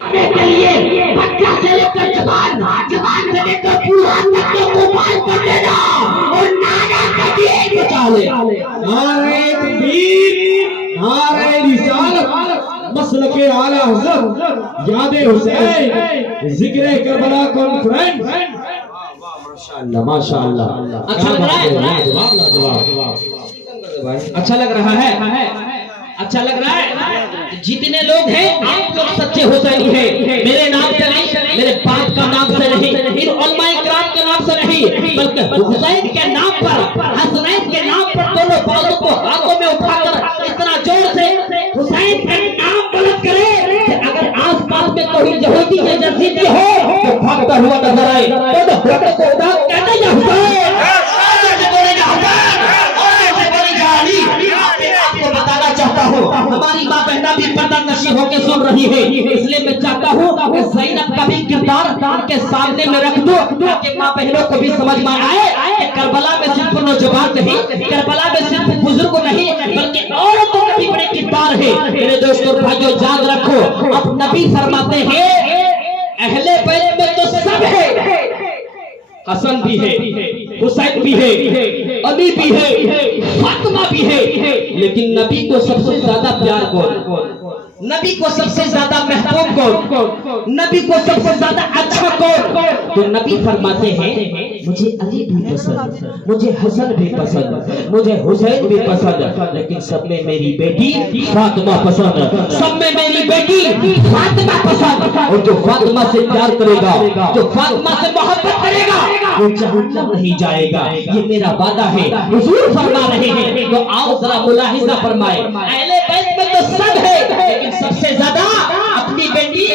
کے لیے بچہ سے لے کر جوان سے لے کر بوڑھا تک کو قربان کر دینا اور نعرہ تکبیر بچا لے۔ نعرہ تکبیر، نعرہ رسالت، مسلک اعلیٰ حضرت یاد حسین، ذکر کربلا کانفرنس۔ ماشاءاللہ اچھا لگ رہا ہے؟ اچھا لگ رہا ہے، اچھا لگ رہا ہے؟ جتنے لوگ ہیں آپ لوگ سچے حسینی ہیں، میرے نام سے نہیں، میرے باپ کا نام سے نہیں، ان علماء کرام کے نام سے نہیں، بلکہ حسین کے نام پر، حسنین کے نام پر دونوں بازو کو ہاتھوں میں اٹھا کر اتنا زور سے حسین کا نام بلند کرے کہ اگر آس پاس میں کوئی یہودی یا یزیدی ہو تو بھاگتا ہوا نظر آئے تو ہوتے کو ادا کہتے یا حسین ہماری ماں بہنہ بھی پردہ نشی ہو کے سن رہی ہے، اس لیے میں چاہتا ہوں کہ زینب کا بھی کردار کے سامنے میں رکھ دو تاکہ ماں بہنوں کو بھی سمجھ میں آئے کہ کربلا میں صرف نوجوان نہیں، کربلا میں صرف بزرگ نہیں بلکہ عورتوں کا بھی بڑے کردار ہے۔ میرے دوستوں بھائیوں یاد رکھو، اب نبی فرماتے ہیں اہل بیت میں تو سب ہے، حسن بھی ہے، حسین بھی ہے، علی بھی ہے، فاطمہ بھی ہے، لیکن نبی کو سب سے زیادہ پیار کون؟ نبی کو سب سے زیادہ محبوب کون؟ نبی کو سب سے زیادہ اچھا کون؟ تو نبی فرماتے ہیں مجھے علی بھی پسند، مجھے حسن بھی پسند، مجھے حسین بھی پسند، لیکن سب میں میری بیٹی فاطمہ پسند، سب میں میری بیٹی فاطمہ پسند، اور جو فاطمہ سے پیار کرے گا، جو فاطمہ سے محبت کرے گا وہ جہنم نہیں جائے گا، یہ میرا وعدہ ہے۔ حضور فرما رہے ہیں تو آؤ ذرا ملاحظہ فرمائے، اہل بیت میں تو سب ہے لیکن سب سے زیادہ اپنی بیٹی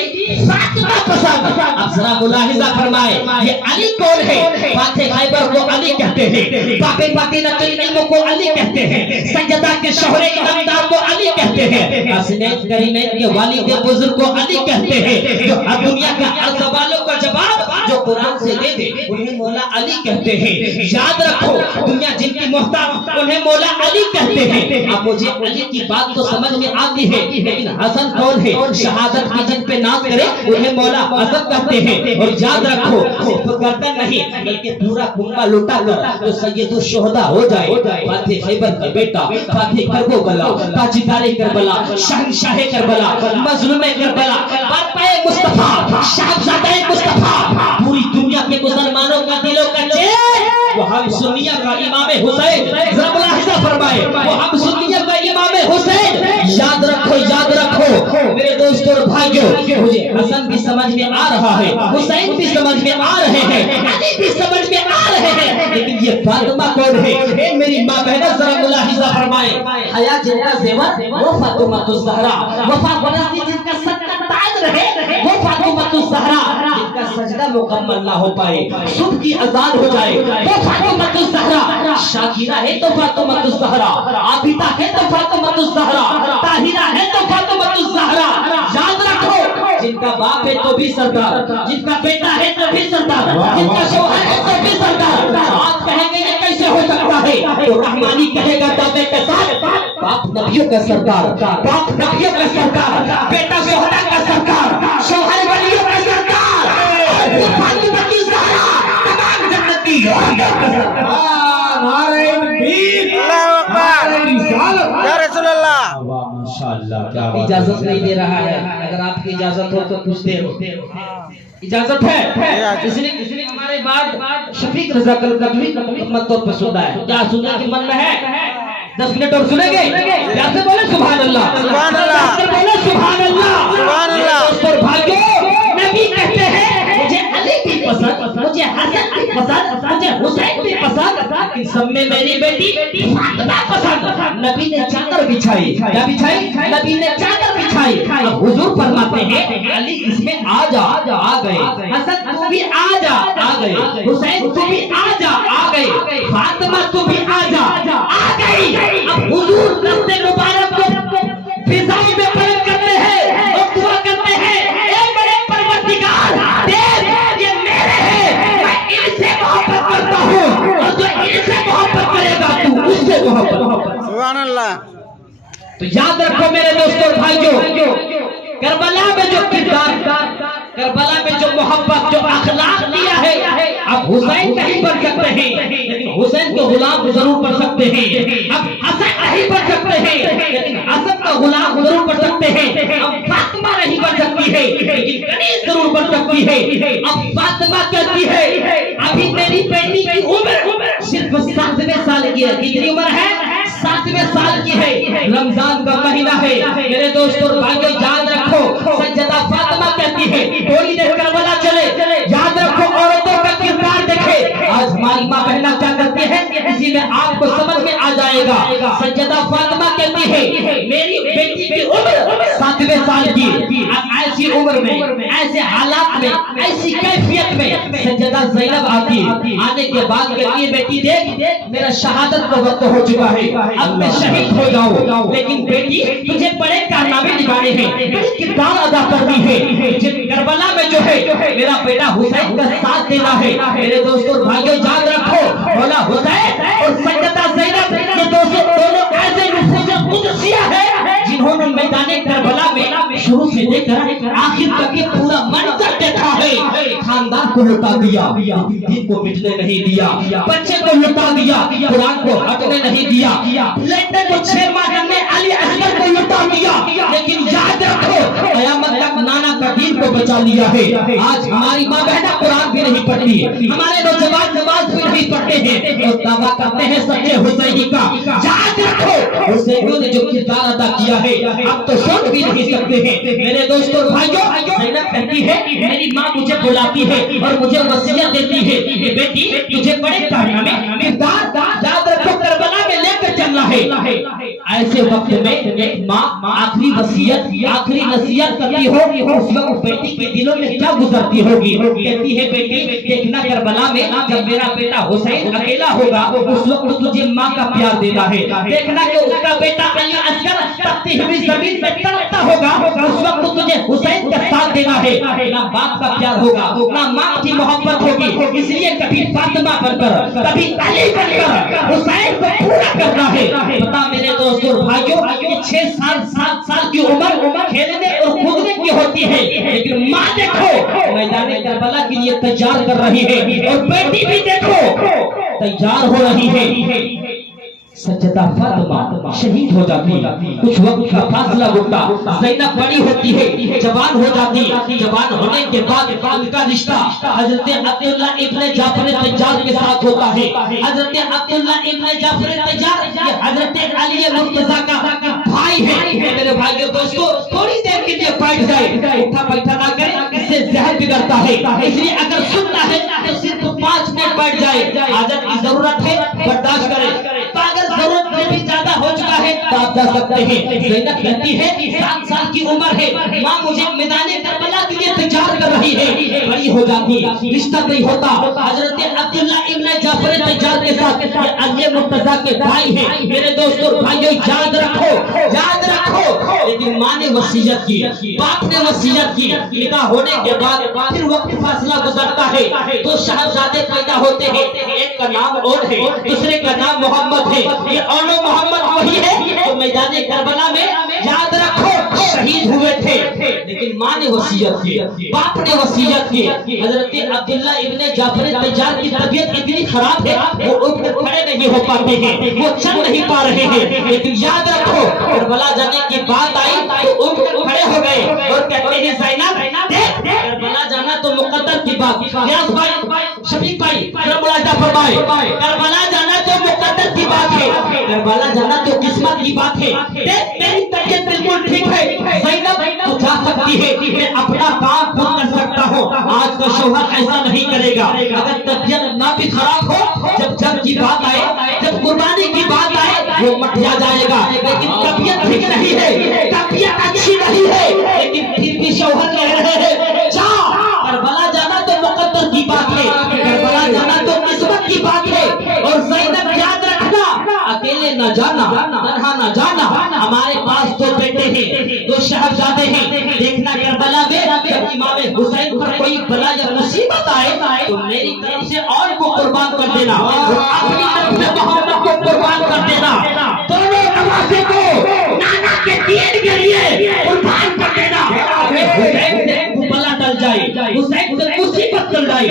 فاطمہ پسند۔ اب ذرا ملاحظہ فرمائے یہ علی کون ہے؟ فاتح خیبر کو علی کہتے ہیں، باقی باطنۃ العلم کو علی کہتے ہیں، سیدہ کے شوہر انعامدار کو علی کہتے ہیں، حسنین کرینین کے والد بزرگ کو علی کہتے ہیں، جو دنیا کا ہر سوالوں کا جواب جو قرآن سے دے دے انہیں مولا علی کہتے ہیں۔ یاد رکھو دنیا جن کی محتاج انہیں مولا علی کہتے ہیں۔ اب مجھے علی کی بات تو سمجھ میں آتی ہے لیکن حسن کون ہے؟ شہادت کی جن پہ ناز کرے انہیں مولا حسن کہتے ہیں۔ اور یاد رکھو صرف گردن نہیں بلکہ پورا کنبہ لٹا کر جو سید الشہداء ہو جائے، فاتح خیبر کا بیٹا، فاتح کربلا، تاجدار کربلا، شہنشاہ کربلا، مظلوم کربلا، برپائے مصطفیٰ، شاہزادہ مصطفیٰ، پوری دنیا کے مسلمانوں کا دلوں کا چین وہ ہم سنیہ کا امام حسین، ذرا ملاحظہ فرمائے وہ ہم سنیہ کا امام حسین۔ یاد رکھو، یاد رکھو میرے دوستوں اور بھائیوں، مجھے حسن بھی سمجھ میں آ رہا ہے، حسین بھی سمجھ میں آ رہے ہیں، علی بھی سمجھ میں آ رہے ہیں، لیکن یہ فاطمہ کون ہے؟ میری ماں بہنوں ذرا ملاحظہ فرمائے، حیا جن کا زیور وہ فاطمہ الزہرا، وفا پرستی جن کا سچا تاج رہے وہ فاطمہ الزہرا، جن کا سجدہ مکمل نہ ہو پائے صبح کی اذان ہو جائے وہ فاطمہ الزہرا، شاکرہ ہے تو فاطمہ الزہرا، عابدہ ہے تو فاطمہ الزہرا، طاہرہ ہے تو فاطمہ الزہرا۔ یاد رکھو جن کا باپ ہے تو بھی سردار، جن کا بیٹا ہے تو بھی سردار، جن کا شوہر ہے تو بھی سردار۔ آپ کہیں گے یہ کیسے ہو سکتا ہے؟ تو رحمانی کہے گا دعوے کے ساتھ باپ نبیوں کا سردار، باپ نبیوں کا سردار، بیٹا شہداء کا سردار، شوہر ولیوں کا سردار، فاطمہ کی زہرا تمام جنتی نعرہ تکبیر، نعرہ رسالت، یا رسول اللہ۔ ماشاءاللہ کیا بات ہے۔ اجازت نہیں دے رہا ہے، اگر آپ کی اجازت ہو تو کچھ دیر اجازت ہے، اس لیے ہمارے بعد شفیق رضا کلکتوی مکمل طور پر سننا ہے، کیا سننے کے من میں ہے؟ 10 منٹ اور سنیں گے؟ پیار سے بولے سبحان اللہ، سبحان اللہ، پیار سے بولے سبحان اللہ، سبحان اللہ۔ دوستوں بھائیوں نبی کہتے ہیں مجھے علی بھی پسند، مجھے حسن بھی پسند، مجھے حسین بھی پسند، لیکن سب میں میری بیٹی فاطمہ پسند۔ نبی نے چادر بچھائی، کیا بچھائی؟ نبی نے چادر بچھائی۔ اب حضور فرماتے ہیں علی اس میں آ جا، آ گئے، حسن تو بھی آ جا، آ گئے، حسین تو بھی آ جا، آ گئے، فاطمہ تو بھی آ جا، آ گئی۔ اب حضور رستے مبارک کو فضائی میں بلند کرتے ہیں اور دعا کرتے ہیں اے میرے پروردگار دیکھ یہ میرے ہیں، میں ان سے محبت کرتا ہوں اور جو ان سے محبت کرے گا تو اس سے محبت۔ سبحان اللہ۔ تو یاد رکھو میرے دوستوں اور بھائیوں کربلا میں جو کردار کربلا میں جو محبت جو اخلاق دیا ہے اب حسین نہیں بن سکتے ہیں لیکن حسین کے غلام ضرور بن سکتے ہیں. اب حسن نہیں بن سکتے ہیں لیکن حسن کا غلام ضرور بن سکتے ہیں. اب فاطمہ نہیں بن سکتی ہے لیکن کنیز ضرور بن سکتی ہے. اب فاطمہ کہتی ہے ابھی میری بیٹی کی عمر صرف 7ویں سال کی ہے. کتنی عمر ہے؟ 7ویں سال کی ہے. رمضان کا مہینہ ہے. میرے دوستوں اور بھائیوں یاد رکھو سیدہ فاطمہ کہتی ہے تھوڑی دیر کربلا چلے. یاد رکھو عورتوں کا کردار دیکھے. آج ہماری ماں بہنیں کیا کرتی ہے اسی میں آپ کو سمجھ میں آ جائے گا. سیدہ فاطمہ کہتی ہے میری بیٹی کی عمر 7ویں سال کی. ایسی عمر میں ایسے حالات میں ایسی کیفیت میں سیدہ زینب آتی ہے. آنے کے بعد کہتی ہے بیٹی دیکھ میرا شہادت کا وقت ہو چکا ہے اب میں شہید ہو جاؤں لیکن بیٹی تجھے بڑے کارنامے نبھانے ہیں بڑے کردار ادا کرنی ہے. کربلا میں جو ہے میرا بیٹا حسین کا ساتھ دینا ہے. میرے دوستوں اور بھائیوں یاد رکھو مولا حسین اور سیدہ زینب یہ دونوں ایسے نفوذ قدسیہ ہے جنہوں نے میدان کربلا میں شروع سے لے کر آخر تک یہ پورا منظر دیکھا ہے. خاندان کو لٹا دیا دین کو مٹنے نہیں دیا. بچے کو لٹا دیا قرآن کو ہٹنے نہیں دیا. لندن کو 6 ماہ میں علی اصغر کو لٹا دیا لیکن یاد رکھو قیامت تک نانا کا دین کو بچا لیا ہے. آج ہماری ماں بہنیں قرآن بھی نہیں پڑھتی ہمارے نوجوان نماز بھی نہیں پڑھتے ہیں اور دعویٰ کرتے ہیں سچے حسینی کا. یاد رکھو حسینیوں نے جو کردار ادا کیا ہے اب تو سن بھی نہیں سکتے ہیں. میرے دوستوں اور بھائیوں زینب کہتی ہے میری ماں مجھے بلاتی ہے اور مجھے وصیت دیتی ہے کہ بیٹی تجھے بڑے کارنامے کردار یاد رکھو کربلا میں لے کر چلنا ہے. ایسے وقت میں ایک ماں آخری وصیت آخری نصیحت کرتی ہو اس وقت بیٹی کے دلوں میں کیا گزرتی ہوگی. کہتی ہے بیٹی دیکھنا کربلا میں جب میرا بیٹا حسین اکیلا ہوگا اس وقت تجھے ماں کا پیار دینا ہے. دیکھنا کہ اس کا بیٹا علی اصغر تپتی ہوئی زمین میں تڑپتا ہوگا اس وقت تجھے حسین کا ساتھ دینا ہے. نہ باپ کا پیار ہوگا نہ ماں کی محبت ہوگی. اس لیے کبھی فاطمہ بن کر کبھی علی بن کر حسین کو پورا کرنا ہے. بتا میرے دوستوں اور بھائیوں کہ 6 سال 7 سال کی عمر کھیلنے اور کودنے کی ہوتی ہے لیکن ماں دیکھو میدان کربلا کے لیے تیار کر رہی ہے اور بیٹی بھی دیکھو تیار ہو رہی ہے. سیدہ فاطمہ شہید ہو جاتی. کچھ وقت کا فاصلہ ہوتا زینب بڑی ہوتی ہے جوان ہو جاتی. جوان ہونے کے بعد ان کا رشتہ حضرت عبداللہ ابن جعفر تیار کے ساتھ ہوتا ہے. حضرت عبداللہ ابن جعفر تیار یہ حضرت علی مرتضیٰ کا بھائی ہے. میرے بھائیوں دوستو تھوڑی دیر کے لیے بیٹھ جائے اٹھا بیٹھا نہ کرے اس سے زہر بگڑتا ہے. اس لیے اگر سننا ہے تو صرف 5 منٹ بیٹھ جائے. حاجت کی ضرورت ہے برداشت کرے. اگر ضرورت میں بھی زیادہ ہو چکا ہے تو آپ جا سکتے ہیں. زینب کہتی ہے 7 سال کی عمر ہے ماں مجھے میدان کربلا کے لیے تیار کر رہی ہے. بڑی ہو جاتی رشتہ نہیں ہوتا. حضرت عبداللہ ابن جعفر تیار کے ساتھ علی مرتضیٰ کے بھائی ہیں. میرے دوستوں اور بھائیوں یاد رکھو لیکن ماں نے وصیت کی باپ نے وصیت کی. نکاح ہونے کے بعد پھر وقت فاصلہ گزرتا ہے تو شہزادے پیدا ہوتے ہیں. ایک کا نام اور ہے دوسرے کا نام محمد ہے. یہ اولو محمد وہی ہے جو میدان کربلا میں یاد رکھو شہید ہوئے تھے لیکن ماں نے وصیت کی باپ نے وصیت کی. حضرت عبداللہ ابن جعفر تیار کی طبیعت اتنی خراب ہے وہ اٹھ کر کھڑے نہیں ہو پاتے ہیں وہ چل نہیں پا رہے ہیں لیکن یاد رکھو کربلا جانے کی بات آئی تو اٹھ کر کھڑے ہو گئے اور کہتے ہیں زینب دیکھ کربلا جانا تو مقدر کی بات. نیاز بھائی شفیق بھائی ملاحظہ فرمائے کربلا جانا تو مقدر کی بات ہے. کربلا جانا تو قسمت کی بات ہے. تیری طبیعت بالکل ٹھیک ہے زینب تو جا سکتی ہے. میں اپنا کام خود کر سکتا ہوں. آج کا شوہر ایسا نہیں کرے گا. اگر طبیعت نہ بھی خراب ہو جب جنگ کی بات آئے جب قربانی کی بات آئے وہ مٹیا جائے گا. لیکن طبیعت ٹھیک نہیں ہے طبیعت اچھی نہیں ہے لیکن پھر بھی شوہر کہہ رہے ہیں جا. کربلا جانا تو مقدر کی بات ہے کربلا جانا تو قسمت کی بات ہے. اور زینب یاد رکھنا اکیلے نہ جانا تنہا نہ جانا. ہمارے پاس 2 بیٹے ہیں 2 شہزادے ہیں. دیکھنا کربلا میں جب امام حسین پر کوئی بلا یا مصیبت آئے تو میری طرف سے اور کو قربان کر دینا اور اپنی طرف سے محمد کو قربان کر دینا. دونوں نواسے کو نانا کے دین کے لیے قربان کر دینا. حسین سے بلا ٹل جائے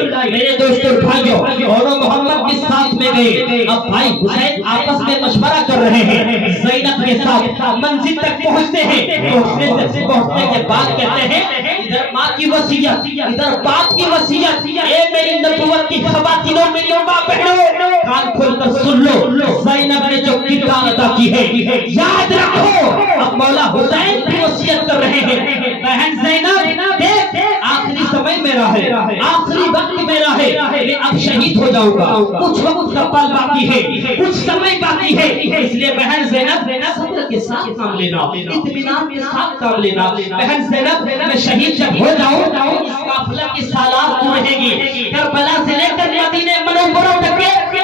لائی میرے دوستوں بھائیوں اور محمد کے ساتھ میں گئے اب بھائی حسین آپس میں مشورہ کر رہے ہیں زینب کے ساتھ منزل تک پہنچتے ہیں پہنچنے کے بعد کہتے ہیں ادھر ماں کی وصیت ادھر باپ کی وصیت اے میری نبوت کی خواتینوں میری ماں بہنوں کان کھول کر سن لو زینب نے جو کردار ادا کی ہے یاد رکھو اب مولا حسین کی وصیت کر رہے ہیں بہن زینب دیکھ آخری سمے میرا ہے آخری وقت میرا ہے میں اب شہید ہو جاؤں گا کچھ وقت کا پل باقی ہے کچھ سمے باقی ہے اس لیے بہن زینب صبر کے ساتھ کام لینا اطمینان کے ساتھ کام لینا بہن زینب میں شہید جب ہو جاؤں اس قافلہ کی سالار تو رہے گی کربلا سے لے کر مدینہ منورہ تک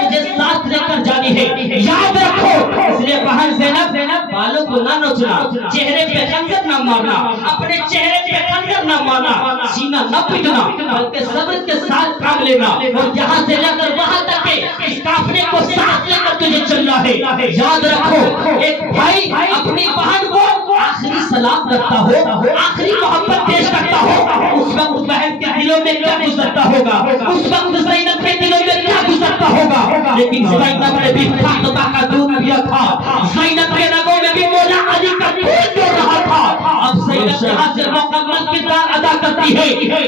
مجھے ساتھ لے کر جانی ہے یاد رکھو اس لیے بہن زینب بالوں کو نہ نوچنا چہرے پہ خنجر نہ مارنا اپنے چہرے پہ خنجر نہ مارنا سینہ نہ پٹنا بلکہ صبر کے ساتھ کام لینا اور یہاں سے لے کر وہاں تک اس قافلے کو ساتھ لے کر تجھے چلنا ہے یاد رکھو ایک بھائی اپنی بہن کو آخری سلام رکھتا ہو آخری محبت پیش کرتا ہو اس وقت بہن کے دلوں میں کیا گزرتا ہوگا اس وقت زینب کے دلوں میں کیا گزرتا ہوگا لیکن زینب نے بھی فاطمہ کا دودھ پیا تھا زینب کے رگوں میں بھی مولا علی کا خون جو رہا تھا اب زینب یہاں سے مکمل کردار ادا کرتی ہے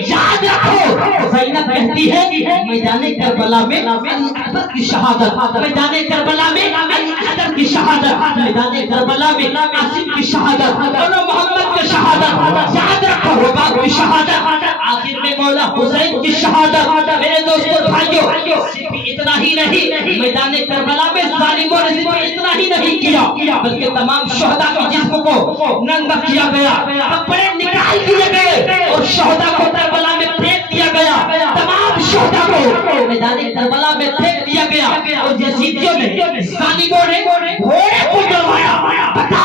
یاد رکھو زینب کہتی ہے میدان کربلا میں علی اکبر کی شہادت میدان کربلا میں علی اکبر کی شہادت میدان کربلا میں عاصم کی شہادت اور محمد کی شہادت یاد رکھو رباب کی شہادت آخر میں مولا حسین کی شہادت میرے دوستوں بھائیوں صرف اتنا ہی نہیں میدان کربلا میں ظالموں نے صرف اتنا ہی نہیں کیا بلکہ تمام شہداء کے جسم کو ننگا کیا گیا کپڑے نکال دیے گئے اور شہداء کو کربلا میں پھینک دیا گیا تمام شہداء کو میدان کربلا میں پھینک دیا گیا اور یزیدیوں نے ظالموں نے گھوڑے کو ڈروایا بتا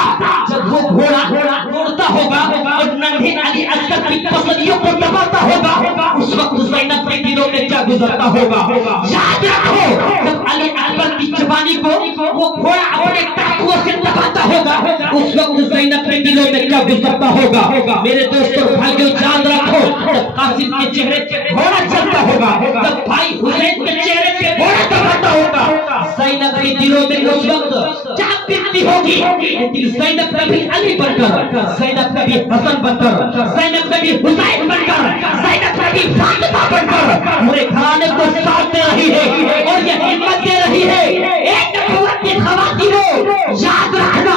جب وہ گھوڑا دوڑتا ہوگا اور ننھے علی اصغر کی پسلیوں کو دباتا ہوگا اس وقت زینب کے دلوں میں کیا گزرتا ہوگا یاد رکھو جب علی اکبر کی جوانی کو وہ گھوڑا اپنے ٹانکوں سے دباتا ہوگا اس وقت زینب کے دلوں میں کیا گزرتا ہوگا میرے دوستوں بھائیوں یاد رکھو جب قاسم کے چہرے پہ گھوڑا چلتا ہوگا جب بھائی حسین کے چہرے پہ گھوڑا دباتا ہوگا زینب کے دلوں میں اس وقت کیا بنتی ہوگی لیکن زینب کبھی علی بن کر زینب کبھی حسن بن کر زینب کبھی حسین بن کر زینب کبھی فاطمہ بن کر پورے گھرانے کو ساتھ دے رہی ہے اور یہ ہمت دے رہی ہے ایک نبوت کی خواتینوں یاد رکھنا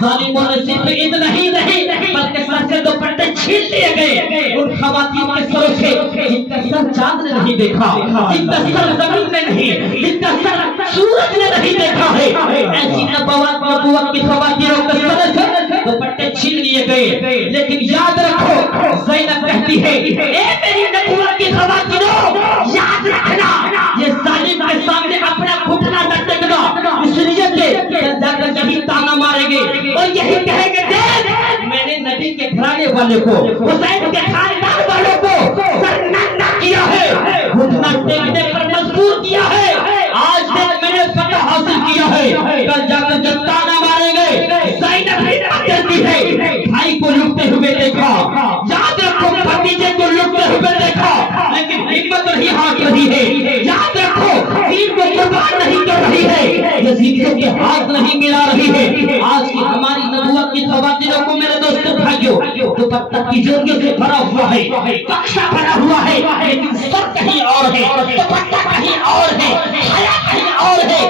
ظالموں نے صرف اتنا ہی نہیں بلکہ سر سے دوپٹے چھین لیے گئے ان خواتین کے سروں سے جن کا سر چاند نے نہیں دیکھا جن کا سر زمین نے نہیں جن کا سر سورج نے نہیں دیکھا ہے ایسی نبوت کی خواتینوں کے سر سے دوپٹے چھین لیے گئے لیکن یاد رکھو زینب کہتی ہے اے میری نبوت کی خواتینوں یاد رکھنا یہ ظالم کے سامنے اپنا گھٹنا نہ ٹیکنا اس لیے کہ جا کر یہی تانا ماریں گے اور یہی کہیں گے دیکھ میں نے نبی کے گھرانے والے کو حسین کے خاندان والوں کو سر ننگا کیا ہے گھٹنا ٹیکنے پر مجبور کیا ہے آج دیکھ میں نے فتح حاصل کیا ہے کل جا کر جب تانا ماریں گے زینب ہمت کرتی ہے بھائی کو لٹتے ہوئے دیکھا یاد رکھو بھتیجے کو لٹتے ہوئے دیکھا لیکن ہمت نہیں ہار رہی ہے یاد رکھو دین کو قربان نہیں کر رہی ہے یزیدیوں کے ہاتھ نہیں ملا رہی ہے آج کی ہماری نبوت کی خواتینوں کو میرے دوستوں بھائیوں دوپٹہ تجوریوں سے بھرا ہوا ہے بکسا بھرا ہوا ہے لیکن سر کہیں اور ہے دوپٹہ کہیں اور ہے حیا کہیں اور ہے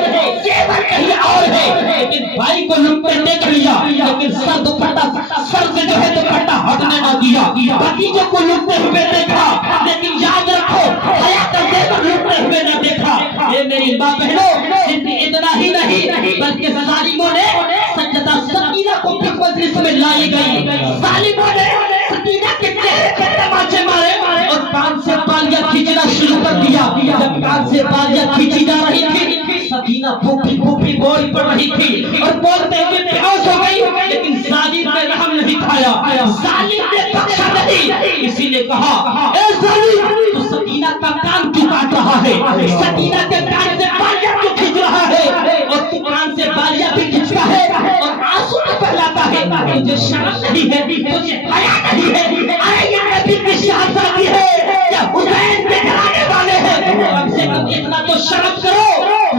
زیور کہیں اور ہے لیکن بھائی کو لٹتے دیکھ لیا لیکن سر دوپٹہ سر سے جو ہے دوپٹہ ہٹنے نہ دیا بھتیجے کو لٹتے ہوئے دیکھا لیکن یاد رکھو حیا کا زیور لٹتے ہوئے نہ دیکھا یہ میری ماں بہنوں صرف اتنا ہی نہیں بلکہ ظالموں نے سجدہ سکینہ کو بھی مجلس میں لائی گئی ظالموں نے سکینہ کے چہرے پہ تماچے مارے اور کان سے بالیاں کھینچنا شروع کر دیا جب کان سے بالیاں کھینچی جا رہی تھی سکینہ پھوپھی پھوپھی بول پڑ رہی تھی اور بولتے ہوئے بے ہوش ہو گئی لیکن ظالم نے رحم نہیں کھایا ظالم نے بخشا نہیں اسی نے کہا اے ظالم تو سکینہ کا کان کیوں کاٹ رہا ہے سکینہ کے کان سے بالیاں کیوں کھینچ رہا ہے اور تو کان سے بالیاں بھی کھینچتا ہے اور آنسو بھی بہلاتا ہے تجھے شرم نہیں ہے تجھے حیا نہیں ہے ارے یہ نبی کی شہادت ہے یا حسین کے گھرانے والے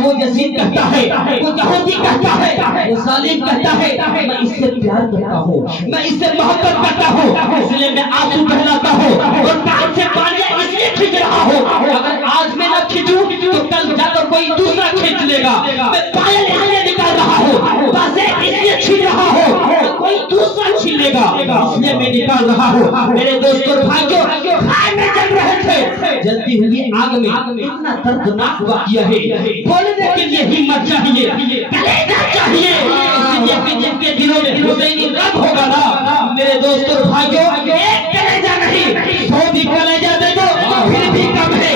وہ یزید کہتا ہے، وہ یہودی کہتا ہے، وہ ظالم کہتا ہے میں اس سے پیار کرتا ہوں، میں اس سے محبت کرتا ہوں، اس لیے میں آنسو بہلاتا ہوں اور کان سے پانی اس لیے کھینچ رہا ہوں، اگر آج میں نہ کھینچوں تو کل جا کر کوئی دوسرا کھینچ لے گا، میں پائل اس لیے نکال رہا ہوں، بازے اس لیے چھین رہا ہوں، کوئی دوسرا چھین لے گا، اس لیے میں نکال رہا ہوں۔ میرے دوستوں اور بھائیوں، خائے میں جل رہے تھے، جلتی ہوئی آگ میں اتنا دردناک واقعہ ہے، بولنے کے لیے ہمت چاہیے، کلیجہ چاہیے، اس لیے کہ جن کے دلوں میں حسینی غم ہوگا نا میرے دوستوں اور بھائیوں، ایک کلیجہ نہیں 100 بھی کلیجہ دے دو پھر بھی کم ہے۔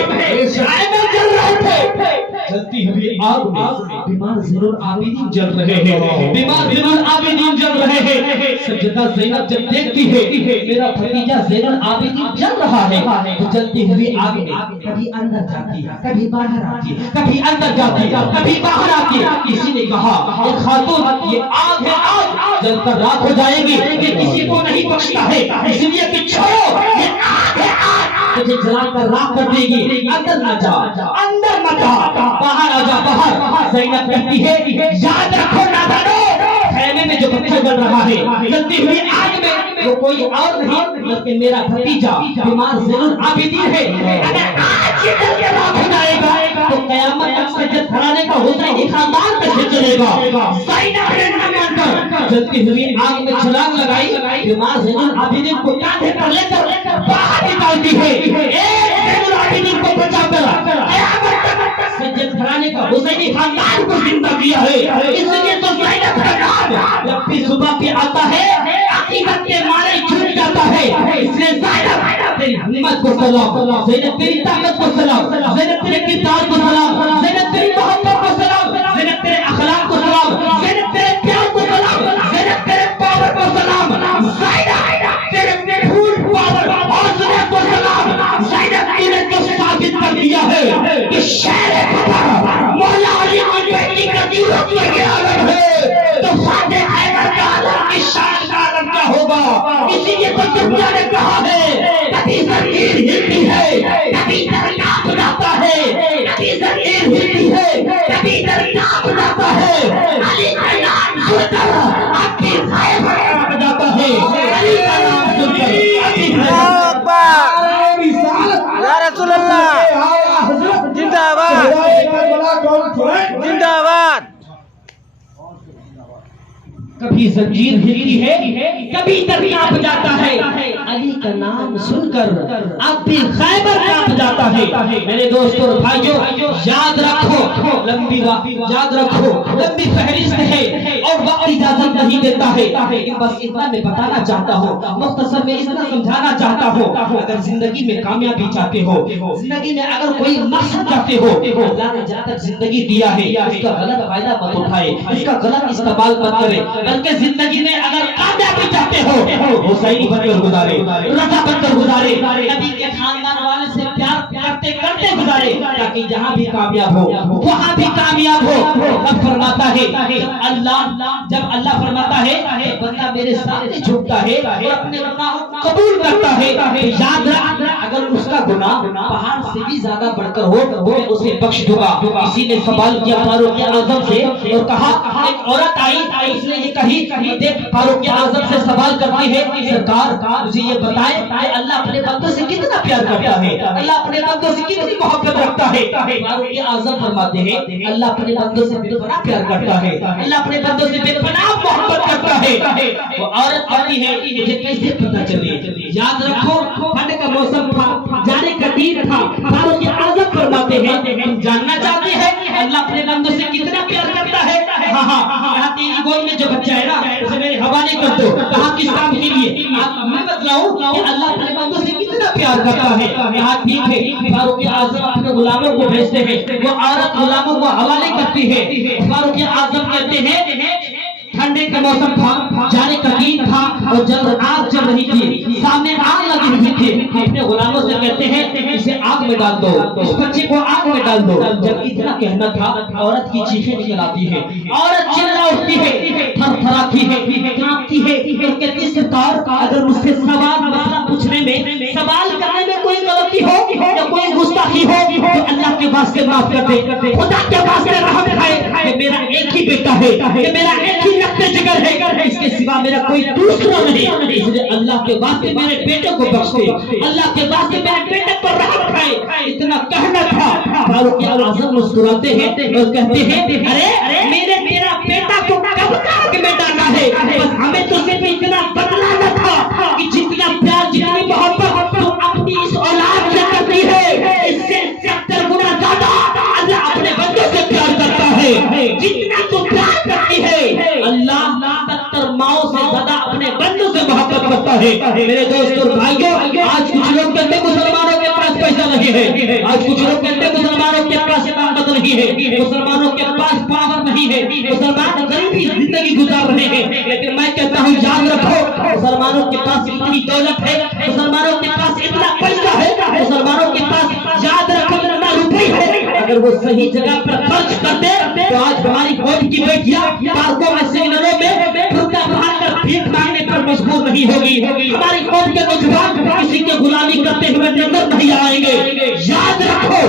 خائے میں جل رہے تھے، جلتی ہوئی آگ میں بیمار زین العابدین جل رہے ہیں، بیمار زین العابدین جل رہے ہیں۔ سجدہ زینب جب دیکھتی ہے میرا بھتیجا زین العابدین جل رہا ہے تو جلتی ہوئی آگ میں کبھی اندر جاتی کبھی باہر آتی، کبھی اندر جاتی کبھی باہر آتی۔ کسی نے کہا اے خاتون یہ آگ ہے، آگ جل کر راکھ ہو جائے گی، یہ کسی کو نہیں بخشتا ہے، اس لیے کہ چھوڑو یہ آگ ہے، آگ تجھے جلا کر راکھ کر دے گی، اندر نہ جا، اندر مت جا، باہر آ جا، باہر۔ زینب کہتی ہے یاد رکھو نادانو، خیمے میں جو پتھر جل رہا ہے جلتی ہوئی آگ میں وہ کوئی اور نہیں بلکہ میرا بھتیجا بیمار زین العابدین ہے، اگر آج یہ جل کے راکھ ہو جائے گا تو قیامت تک سجد کھڑانے کا حسینی خاندان پہ چلے گا۔ زینب نے نہ مان کر جلتی ہوئی آگ میں چھلانگ لگائی، بیمار زین العابدین کو کاندھے پر لے کر باہر نکالتی ہے، ایک زین العابدین کو بچا کر قیامت تک سجد کھڑانے کا حسینی خاندان کو زندہ کیا ہے۔ اس لیے تو زینب کا نام جب بھی صبح پہ آتا ہے عقیدت کے مارے جھوٹ جاتا ہے، اس لیے زینب تیری ہمت کو سلام، زینب تیری طاقت کو سلام، زینب تیرے کردار کو سلام، زینب تیری محبت کو سلام، زینب تیرے اخلاق کو سلام، زینب تیرے پیار کو سلام، زینب تیرے پاور کو سلام، زینب تیرے پھول پاور حوصلے کو سلام، زینب تیرے کو ثابت کر دیا ہے کہ شہر فتح مولا علی کی بیٹی کا ضرورت لگے عالم ہے تو فاتح حیدر کا عالم کی شان کا عالم کیا ہوگا۔ اسی لیے تو دنیا نے کہا ہے کبھی زمین ہلتی ہے کبھی دریا بجاتا ہے، کبھی زمین ہلتی ہے کبھی دریا بجاتا ہے، علی کا نام سن کر آپ کی خیمہ بجاتا ہے، علی کا نام سن کر آپ کی خیمہ یا رسول اللہ زندہ باد، زندہ باد۔ کبھی زنجیر ہلتی ہے کبھی دریا بجاتا ہے، علی کا نام سن کر اب بھی خیبر کانپ جاتا ہے۔ میرے دوستوں اور بھائیوں یاد رکھو لمبی فہرست ہے اور وقت اجازت نہیں دیتا ہے، لیکن بس اتنا میں بتانا چاہتا ہوں، مختصر میں اتنا سمجھانا چاہتا ہوں، اگر زندگی میں کامیابی چاہتے ہو، زندگی میں اگر کوئی مقصد چاہتے ہو، اللہ نے جہاں تک زندگی دیا ہے اس کا غلط فائدہ مت اٹھائے، اس کا غلط استعمال مت کرے، بلکہ زندگی میں اگر کامیابی چاہتے ہو حسینی بن کر گزارے، رضا بن کر گزارے، نبی کے خاندان والے سے پیار کرتے کرتے گزارے، تاکہ جہاں بھی کامیاب ہو وہاں بھی کامیاب ہو۔ رب فرماتا ہے جب اللہ فرماتا ہے بندہ میرے سامنے جھکتا ہے اور اپنے گناہوں کو قبول کرتا ہے، یاد رکھ اگر اس کا گناہ پہاڑ سے بھی زیادہ بڑھ کر ہو تو میں اسے بخش دوں گا۔ اسی نے سوال کیا فاروق اعظم سے اور کہا ایک عورت آئی، اس نے یہ کہی دیکھ فاروق اعظم سے سوال کرتی ہے سرکار مجھے یہ بتائیں کہ اللہ اپنے بندوں سے کتنا پیار کرتا ہے، اللہ اپنے بندوں سے کتنی محبت رکھتا ہے۔ فاروق اعظم فرماتے ہیں اللہ اپنے بندوں سے بے پناہ پیار کرتا ہے، اللہ اپنے بندوں سے بے پناہ محبت کرتا ہے۔ وہ عورت کہتی ہے مجھے کیسے پتہ چلے؟ یاد رکھو ٹھنڈ کا موسم تھا، جانے کا دن تھا، فاروق اعظم فرماتے ہیں تم جاننا چاہتے ہیں اللہ اپنے بندوں سے کتنا پیار کرتا ہے؟ ہاں تیری گود میں جو بچہ ہے نا اسے میرے حوالے کر دو، کہاں کس کام کے لیے؟ میں بتلاؤں کہ اللہ اپنے بندوں سے کتنا پیار کرتا ہے۔ یہاں ٹھیک ہے فاروق اعظم اپنے غلاموں کو بھیجتے ہیں، وہ عورت غلاموں کو حوالے کرتی ہے۔ فاروق اعظم کہتے ہیں ٹھنڈے کا موسم تھا، جانے کا دن تھا اور جب آگ چل رہی تھی، سامنے آگ لگی ہوئی تھی، اپنے غلاموں سے کہتے ہیں اسے آگ میں ڈال دو، اس بچے کو آگ میں ڈال دو۔ جب اتنا کہنا تھا عورت کی چیخیں نکل آتی ہے، عورت چلا اٹھتی ہے، تھر تھراتی ہے، کانپتی ہے اور کہتی ہے سرکار اگر مجھ سے سوال مسئلہ پوچھنے میں، سوال کرنے میں کوئی غلطی ہو یا کوئی گستاخی ہو تو اللہ کے واسطے معاف کر دے، خدا کے واسطے رحم کھائے کہ میرا ایک ہی بیٹا ہے، کہ میرا ایک ہی رکھتے جگر ہے، اس کے سوا میرا کوئی دوسرا نہیں، اس لیے اللہ کے واسطے میرے بیٹے کو بخش دے، اللہ کے واسطے میرے بیٹے پر رحم کھائے۔ اتنا کہنا تھا، فاروق اعظم مسکراتے ہیں اور کہتے ہیں ارے میرے تیرا بیٹا کو کب آگ میں ڈالا ہے، بس ہمیں تو صرف اتنا بتلانا تھا کہ جتنا پیار جتنی محبت تو اپنی اس اولاد سے کرتی ہے، اس سے 70 گنا زیادہ اللہ اپنے بندوں سے پیار کرتا ہے، جتنا تو پیار کرتی ہے اللہ 70 ماؤں سے زیادہ اپنے بندوں سے محبت کرتا ہے۔ میرے دوست اور بھائیوں، آج کچھ لوگ کہتے ہیں مسلمانوں کے پاس پیسہ نہیں ہے، آج کچھ لوگ کہتے ہیں مسلمانوں کے پاس طاقت نہیں ہے، مسلمانوں کے پاس پاور نہیں ہے، مسلمان غریبی زندگی گزار رہے ہیں، لیکن میں کہتا ہوں یاد رکھو مسلمانوں کے پاس اتنی دولت ہے، مسلمانوں کے پاس اتنا پیسہ ہے، مسلمانوں کے پاس یاد رکھو اتنا روپے ہے، اگر وہ صحیح جگہ پر خرچ کرتے تو آج ہماری قوم کی بیٹیاں پارکوں میں سگنلوں میں برقع پہن کر بھیک مانگنے پر مجبور نہیں ہوگی، ہماری قوم کے نوجوان کسی کی غلامی کرتے ہوئے نظر نہیں آئیں گے، یاد رکھو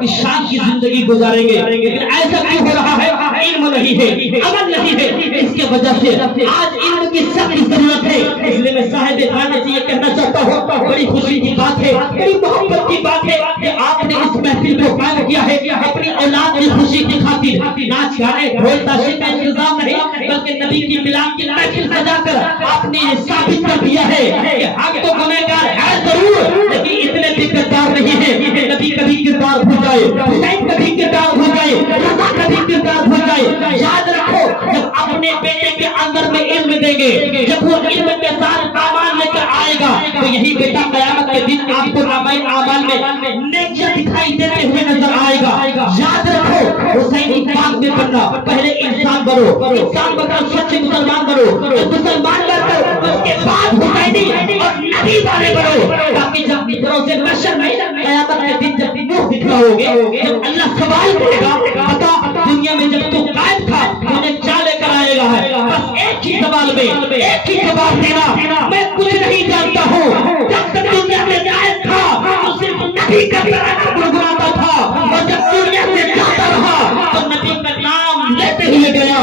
کہ شان کی زندگی گزاریں گے، لیکن ایسا کیوں ہو رہا ہے؟ علم نہیں ہے، عمل نہیں ہے، اس کے وجہ سے آج علم کی سخت ضرورت ہے۔ اس لیے میں صاحب خانے سے یہ کہنا چاہتا ہوں، بڑی خوشی کی بات ہے، بڑی محبت کی بات ہے کہ آپ نے اس محفل کو قائم کیا ہے اپنی اولاد کی خوشی کی خاطر، ناچ گانے ڈھول تاشے کا انتظام نہیں بلکہ نبی کی میلاد کی محفل سجا کر آپ نے یہ ثابت کر دیا ہے کہ ہم تو گنہگار ہیں ضرور لیکن اتنے بھی کردار نہیں ہے، نبی کبھی کردار بھول جائے، حسین کبھی کردار بھول جائے، رضا کبھی کردار بھول جائے۔ یاد رکھو جب اپنے بیٹے کے اندر میں علم دیں گے، جب وہ علم کے ساتھ اعمال لے کر آئے گا تو یہی بیٹا قیامت کے دن آپ کو نامۂ اعمال میں نیکیاں دکھائی دیتے ہوئے نظر آئے گا۔ یاد رکھو حسینی پاک میں بننا، پہلے انسان بنو، انسان بن کر سچے مسلمان بنو، مسلمان بن کر اس کے بعد حسینی اور نبی والے بنو، تاکہ جب مصروں سے محشر میں قیامت کے دن جب نور دکھلاؤ گے، جب اللہ سوال کرے گا بتا دنیا میں جب تو قائم تھا انہیں کیا لے کر آئے گا ہے، بس ایک ہی سوال میں ایک ہی جواب دینا، میں کچھ نہیں جانتا ہوں، جب تک دنیا میں قائم تھا تو صرف نبی کا گنگناتا تھا، اور جب دنیا سے جاتا رہا تو نبی کا نام لیتے ہوئے گیا۔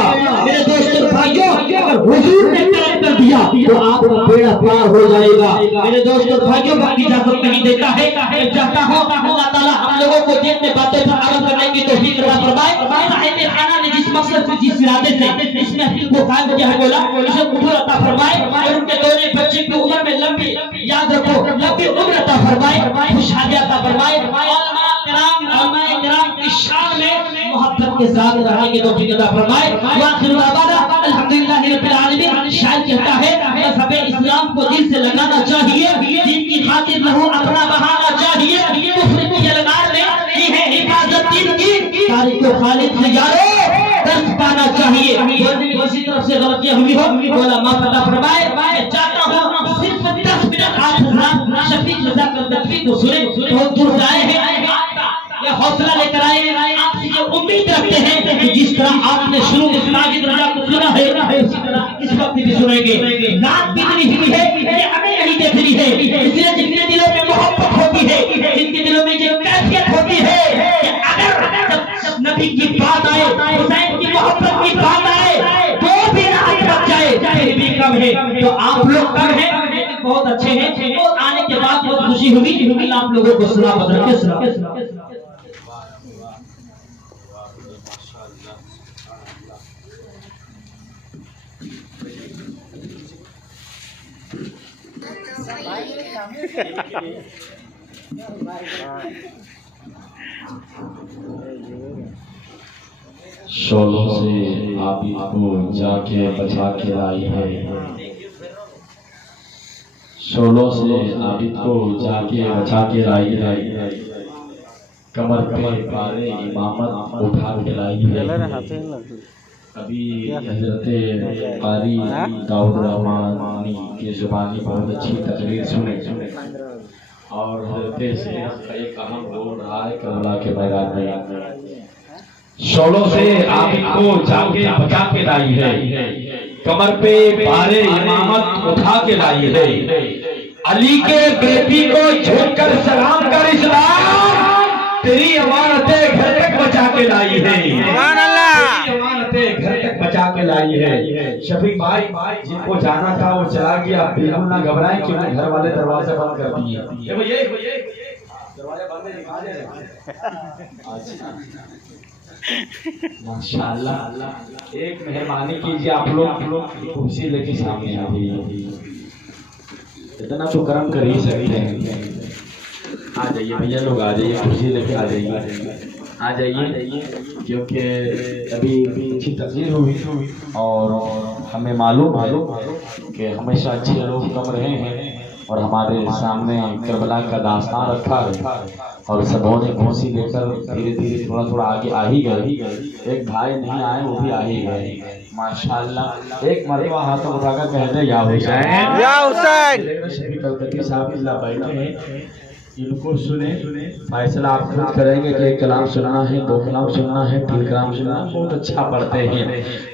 میرے دوست اور بھائیوں، اگر حضور نے کرم کر دیا تو آپ کا بیڑا پار ہو جائے گا۔ میرے دوست اور بھائیوں، باقی اجازت نہیں دیتا ہے، میں چاہتا ہوں اللہ تعالیٰ ہم لوگوں کو جتنے باتوں پر عمل کرنے کی توفیق عطا فرمائے۔ صاحب خانہ نے جس مقصد سے جس ارادے سے اس محفل کو قائم کیا ہے بولا اسے قبول عطا فرمائے، اور ان کے دورے بچے کی عمر میں لمبی، یاد رکھو لمبی عمر عطا فرمائے، خوشحالی عطا فرمائے، علماء کرام کی شان میں محبت کے ساتھ رہنے کی توفیق عطا فرمائے۔ وآخر دعوانا الحمدللہ رب العالمین۔ شاید کہتا ہے مذہب اسلام کو دل سے لگانا چاہیے، دین کی خاطر لہو اپنا بہانا چاہیے، کفر کی الگار میں یہ ہے حفاظت دین کی، تاریخ و خالد سے یارو درس پانا چاہیے۔ بولنے کی کسی طرف سے غلطیاں ہوئی ہو مولا معاف عطا فرمائے۔ میں چاہتا ہوں صرف 10 منٹ آپ حضرات شفیق رضا کا تقریر کو سنیں، بہت دور سے آئے ہیں، یہ حوصلہ لے کر آئے ہیں، آپ سے یہ امید رکھتے ہیں کہ جس طرح آپ نے شروع میں ماجد رضا کو سنا ہے اسی طرح اس وقت بھی سنیں گے۔ رات کتنی ہوئی ہے یہ ہمیں نہیں دیکھنی ہے، اس لیے جن کے دلوں میں محبت ہوتی ہے، جن کے دلوں میں یہ کیفیت ہوتی ہے کہ اگر نبی کی بات آئے، حسین کی محبت کی بات آئے تو بھی رات بچ جائے، پھر بھی کم ہے، تو آپ لوگ کم ہیں بہت اچھے ہیں، اور آنے کے بعد بہت خوشی ہوگی، اللہ آپ لوگوں کو سنا بدل کے سنا۔ شولوں سے عابد کو جا کے بچا کے لائی ہے، شولوں سے عابد کو جا کے بچا کے لائی ہے، کمر پہ پارے امامت اٹھا کے لائی ہے۔ ابھی حضرت قاری داؤد رحمانی کی زبانی بہت اچھی تقریر سنے، اور حضرت سے ایک اہم رول رہا ہے کربلا کے میدان میں۔ شولوں سے عابد کو جا کے بچا کے لائی ہے، کمر پہ بارے امامت اٹھا کے لائی ہے، علی کے بیٹی کو جھک کر سلام کر اسلام، تیری امانت کے لائی ہے، سبحان اللہ، امانتیں گھر تک بچا کے لائی ہے۔ شفیق بھائی جن کو جانا تھا وہ چلا گیا، آپ بالکل نہ گھبرائیں کیونکہ گھر والے دروازے بند کر دیے۔ ماشاءاللہ ایک مہربانی کیجیے، آپ لوگ کرسی لے کے سامنے آ جائیے، اتنا تو کرم کر ہی سکتے ہیں۔ آ جائیے بھیا لوگ، آ جائیے، کرسی لے کے آ جائیے، آ جائیے، کیونکہ ابھی اچھی تقریر ہوئی اور ہمیں معلوم کہ ہمیشہ اچھے لوگ کم رہے ہیں اور ہمارے سامنے کربلا کا داستان رکھا ہے اور سبوں نے کرسی لے کر دھیرے دھیرے تھوڑا آگے آ ہی گئے۔ ایک بھائی نہیں آئے، وہ بھی آ ہی گئے ماشاءاللہ۔ ایک مرتبہ ہاتھ اٹھا کر کہتے یا حسین، یا حسین، شفیق کلکتی صاحب اللہ بیٹھے ہیں، ان کو سنیں، فیصلہ آپ خود کریں گے کہ ایک کلام سننا ہے، دو کلام سننا ہے، تین کلام سننا ہے۔ بہت اچھا پڑھتے ہیں،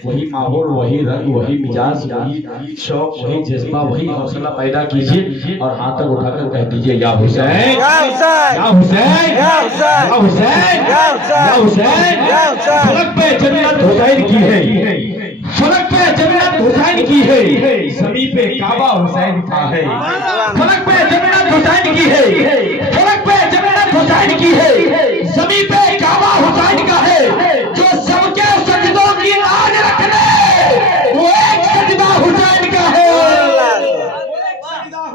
وہی ماحول، وہی رنگ، وہی مزاج، وہی شوق، وہی جذبہ، وہی حوصلہ پیدا کیجیے اور ہاتھ تک اٹھا کر کہہ دیجیے یا حسین، یا حسین، یا حسین، یا حسین، یا حسین، یا حسین، یا حسین۔ فلک پہ جنت حسین کی ہے، فلک پہ جنت حسین کی ہے، زمین پہ کعبہ حسین کا ہے۔ فلک پہ جنت حسین کی ہے، فلک پہ جنت حسین کی ہے، زمین پہ کعبہ حسین کا ہے۔ جو سب کے سجدوں کی لاج رکھ لے، وہ ایک سجدہ حسین کا ہے،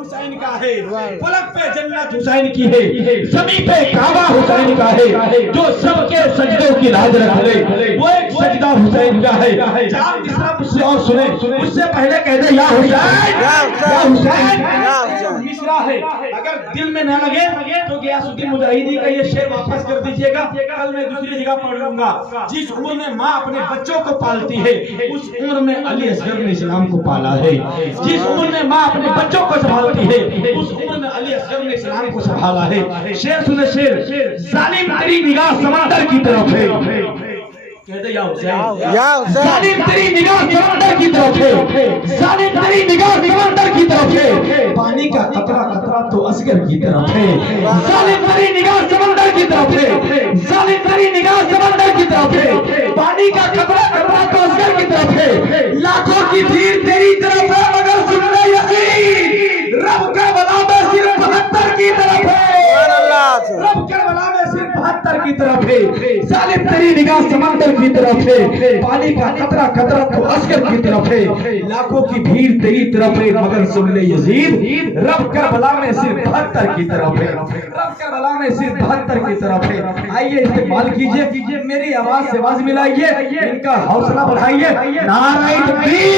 حسین کا ہے۔ فلک پہ جنت حسین کی ہے، زمین پہ کعبہ حسین کا ہے۔ جو سب کے سجدوں کی لاج رکھ لے، وہ ایک سجدہ حسین کا ہے۔ چار مصرع مجھ سے اور سنیں، اس سے پہلے کہہ دیں یا حسین، یا حسین، یا حسین۔ مصرع ہے، اگر دل میں نہ لگے تو غیاث الدین مجاہدی کا یہ شعر واپس کر دیجئے گا، کل میں دوسری جگہ پڑھ لوں گا۔ جس عمر میں ماں اپنے بچوں کو پالتی ہے، اس عمر میں علی اصغر نے اسلام کو پالا ہے۔ جس عمر میں ماں اپنے بچوں کو سنبھالتی ہے، اس عمر میں علی اصغر نے اسلام کو سنبھالا ہے۔ شعر سنے شعر، ظالم تیری نگاہ سمندر کی طرف ہے، کہتے یا حسین، یا حسین، ظالم تیری نگاہ سمندر کی طرف ہے، ظالم تیری نگاہ سمندر کی طرف ہے، پانی کا قطرہ قطرہ تو اصغر کی طرف ہے۔ ظالم تیری نگاہ سمندر کی طرف ہے، ظالم تیری نگاہ سمندر کی طرف ہے، پانی کا قطرہ قطرہ تو اصغر کی طرف ہے۔ لاکھوں کی بھیڑ تیری طرف ہے مگر سن لے یقین، رب کربلا میں صرف 72 کی طرف ہے، رب کربلا میں صرف 72 کی طرف ہے۔ ظالم تیری نگاہ سمندر کی طرف ہے، پانی کا قطرہ قطرہ تو اصغر کی طرف ہے، لاکھوں کی بھیڑ تیری طرف ہے مگر سن لے یزید، رب کربلا میں صرف 72 کی طرف ہے، رب کربلا میں صرف 72 کی طرف ہے۔ آئیے استقبال کیجئے، میری آواز سے آواز ملائیے، ان کا حوصلہ بڑھائیے، نعرہ تکبیر،